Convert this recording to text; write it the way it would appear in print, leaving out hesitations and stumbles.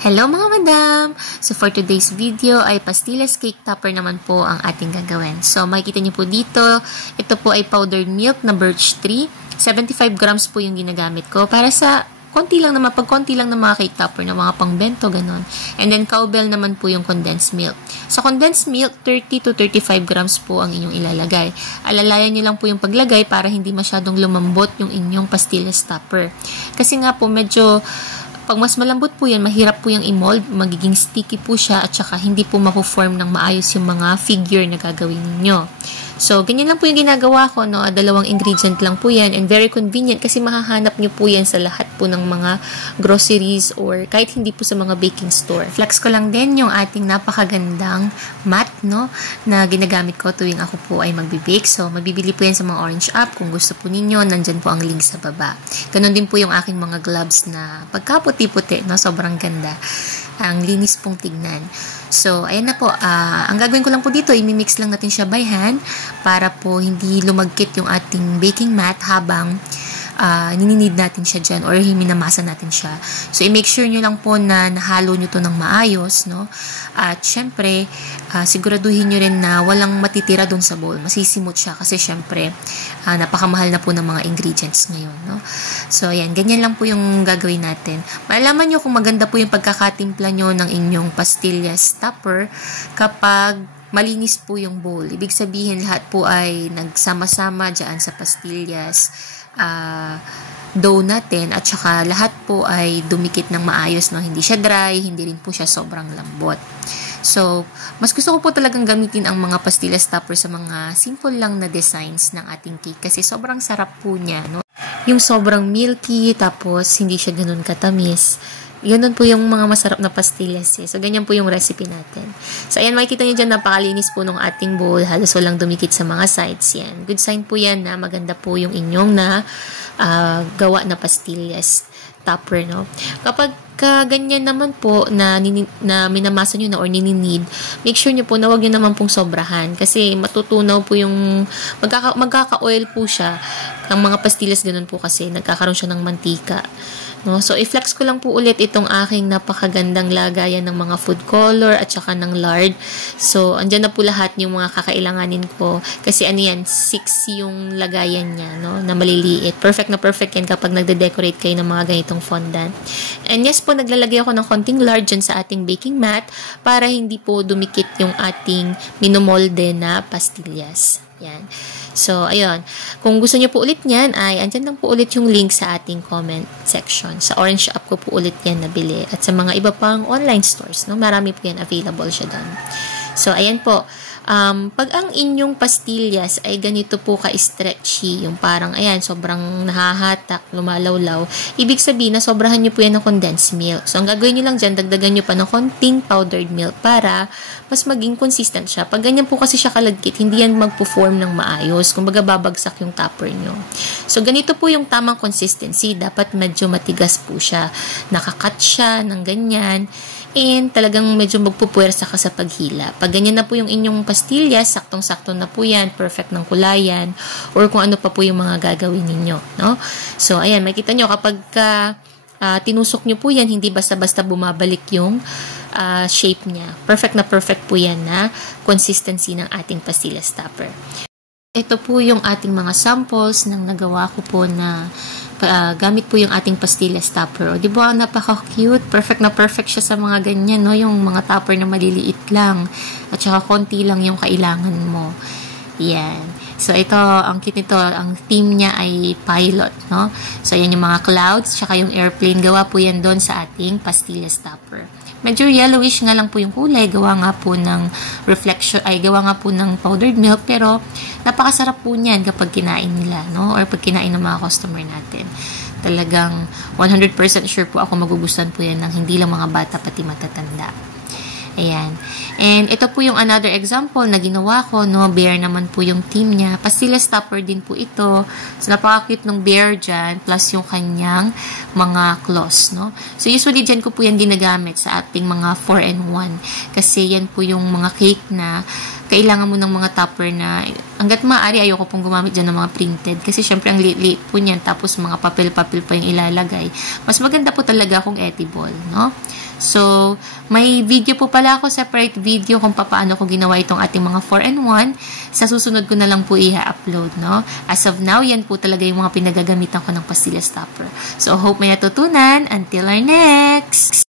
Hello mga madam! So for today's video ay pastillas cake topper naman po ang ating gagawin. So makikita niyo po dito, ito po ay powdered milk na birch tree. 75 grams po yung ginagamit ko para sa konti lang naman, pag konti lang ng mga cake topper na mga pangbento, ganon. And then cowbell naman po yung condensed milk. Sa condensed milk, 30 to 35 grams po ang inyong ilalagay. Alalayan niyo lang po yung paglagay para hindi masyadong lumambot yung inyong pastillas topper. Kasi nga po medyo pag mas malambot po yan, mahirap po yung i-mold, magiging sticky po siya at saka hindi po mapo-form ng maayos yung mga figure na gagawin ninyo. So, ganyan lang po yung ginagawa ko, no? 2 ingredient lang po yan and very convenient kasi mahahanap nyo po yan sa lahat po ng mga groceries or kahit hindi po sa mga baking store. Flex ko lang din yung ating napakagandang mat, no? Na ginagamit ko tuwing ako po ay magbe-bake. So, mabibili po yan sa mga Orange app. Kung gusto po ninyo, nandyan po ang link sa baba. Ganon din po yung aking mga gloves na pagkaputi-puti, no? Sobrang ganda. Ang linis pong tignan. So, ayan na po. Ang gagawin ko lang po dito, imimix lang natin siya by hand para po hindi lumagkit yung ating baking mat habang nininid natin siya dyan or minamasa natin siya. So, i-make sure nyo lang po na nahalo nyo to ng maayos, no? At, syempre, siguraduhin nyo rin na walang matitira dun sa bowl. Masisimot siya kasi, syempre, napakamahal na po ng mga ingredients ngayon, no? So, ayan. Ganyan lang po yung gagawin natin. Maalaman nyo kung maganda po yung pagkakatimpla nyo ng inyong pastillas topper kapag malinis po yung bowl. Ibig sabihin, lahat po ay nagsama-sama dyan sa pastillas dough natin at saka lahat po ay dumikit ng maayos, no? Hindi siya dry, hindi rin po siya sobrang lambot. So, mas gusto ko po talagang gamitin ang mga pastillas topper sa mga simple lang na designs ng ating cake kasi sobrang sarap po niya, no? Yung sobrang milky tapos hindi siya ganun katamis. Ganun po yung mga masarap na pastillas eh. So, ganyan po yung recipe natin. So, ayan, makikita nyo dyan, napakalinis po ng ating bowl. Halos walang dumikit sa mga sides yan. Good sign po yan na maganda po yung inyong na gawa na pastillas topper, no? Kapag ganyan naman po na minamasa nyo na or nininid, make sure nyo po na huwag nyo naman pong sobrahan kasi matutunaw po yung magkaka-oil po siya. Ang mga pastillas ganun po kasi nagkakaroon siya ng mantika. No? So, i-flex ko lang po ulit itong aking napakagandang lagayan ng mga food color at saka ng lard. So, andyan na po lahat yung mga kakailanganin ko. Kasi ano yan, 6 yung lagayan niya, no? Na maliliit. Perfect na perfect yan kapag nagde-decorate kayo ng mga ganitong fondant. And yes po, naglalagay ako ng konting lard dyan sa ating baking mat para hindi po dumikit yung ating minomolde na pastillas. Yan. So, ayun. Kung gusto niyo po ulit niyan, ay andyan lang po ulit yung link sa ating comment section. Sa Orange app ko po ulit yan nabili. At sa mga iba pang online stores, no? Marami po yan available siya doon. So, ayan po. Pag ang inyong pastillas ay ganito po ka-stretchy, yung parang, ayan, sobrang nahahatak, lumalawlaw, ibig sabihin na sobrahan nyo po yan ng condensed milk. So, ang gagawin nyo lang dyan, dagdagan nyo pa ng konting powdered milk para mas maging consistent siya. Pag ganyan po kasi siya kalagkit, hindi yan magpo-form ng maayos. Kumbaga, babagsak yung topper nyo. So, ganito po yung tamang consistency. Dapat medyo matigas po siya. Nakakat siya ng ganyan. And talagang medyo magpupuwersa ka sa paghila. Pag ganyan na po yung inyong pastillas, saktong-sakto na po yan, perfect ng kulayan, or kung ano pa po yung mga gagawin ninyo, no? So, ayan, makita nyo, kapag tinusok nyo po yan, hindi basta-basta bumabalik yung shape niya. Perfect na perfect po yan na consistency ng ating pastillas topper. Ito po yung ating mga samples ng nagawa ko po na gamit po yung ating pastillas topper. O, di ba, napaka-cute. Perfect na perfect siya sa mga ganyan, no? Yung mga topper na maliliit lang. At saka konti lang yung kailangan mo. Yan. So, ito, ang cute nito, ang theme niya ay pilot, no? So, yan yung mga clouds, tsaka yung airplane. Gawa po yan doon sa ating pastillas topper. Medyo yellowish nga lang po yung kulay, gawa nga po ng reflection, ay gawa nga po ng powdered milk, pero napakasarap po niyan kapag kinain nila, no? Or pag kinain ng mga customer natin. Talagang 100% sure po ako magugustuhan po yan ng hindi lang mga bata, pati matatanda. Ayan. And ito po yung another example na ginawa ko, no? Bear naman po yung team niya. Pastillas topper din po ito. So, napaka-cute ng bear dyan, plus yung kanyang mga claws, no? So, usually dyan ko po yan ginagamit sa ating mga 4-in-1. Kasi yan po yung mga cake na kailangan mo ng mga topper na hanggat maaari ayoko pong gumamit dyan ng mga printed kasi syempre ang liit-liit po niyan tapos mga papel-papel pa yung ilalagay. Mas maganda po talaga kung edible, no? So, may video po pala ako, separate video kung paano ko ginawa itong ating mga 4-in-1. Sa susunod ko na lang po i-upload, no? As of now, yan po talaga yung mga pinagagamitan ko ng pastillas topper. So, hope may natutunan. Until our next!